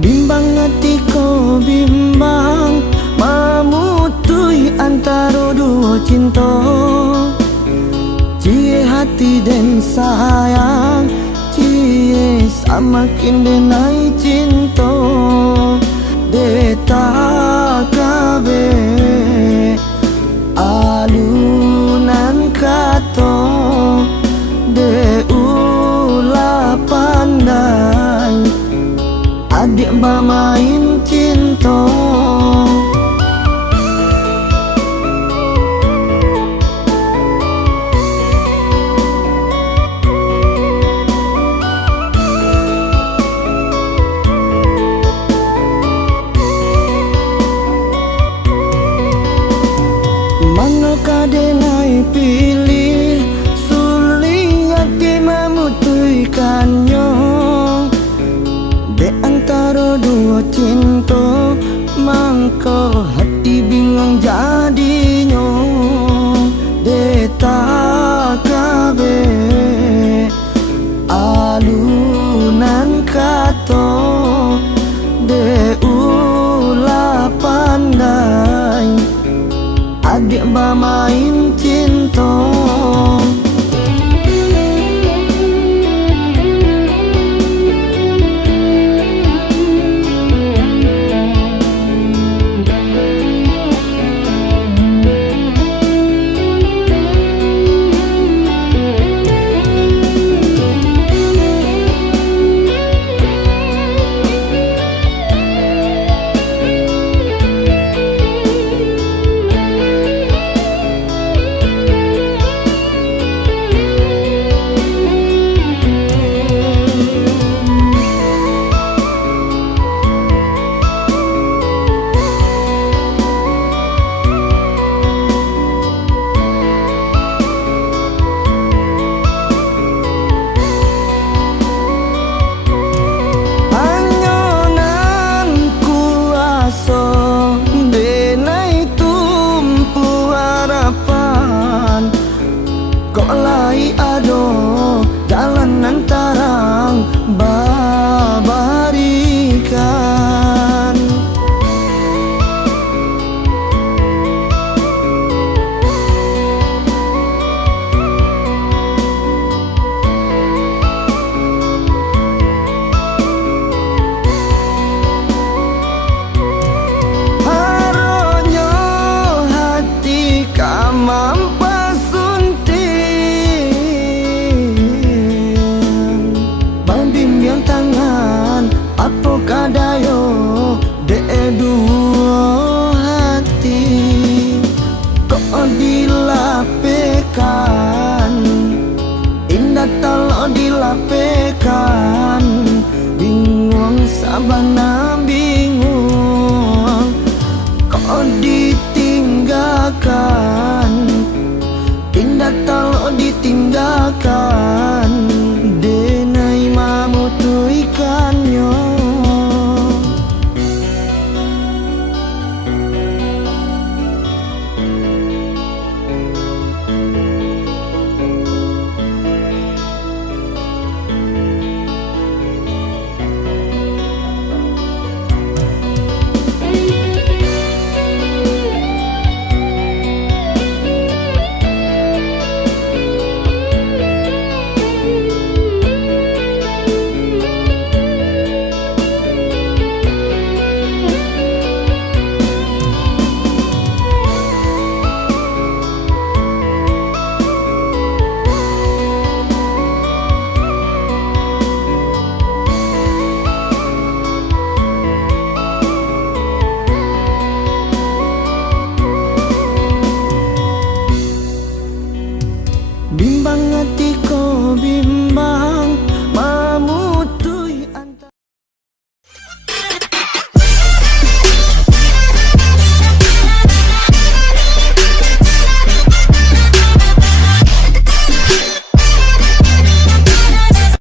Bimbang hatiku bimbang, mamutui antara dua cinta. Cie hati dan sayang, cie samakin denai cinta. Deta kabe alunan kato, de ulah pandai adik bermain cinta. Manakah denai pilih, suling hati memutuskannya. De antara dua cinta, mangko hati bingung jadinya. De tak kabe alunan kata, de ulah pandai adik bermain cinta. Kok lai ado jalan antarang babarikan. Haronya hati kamam kadayo de dua hati, kok dilapekan indah talo dilapekan, bingung sabana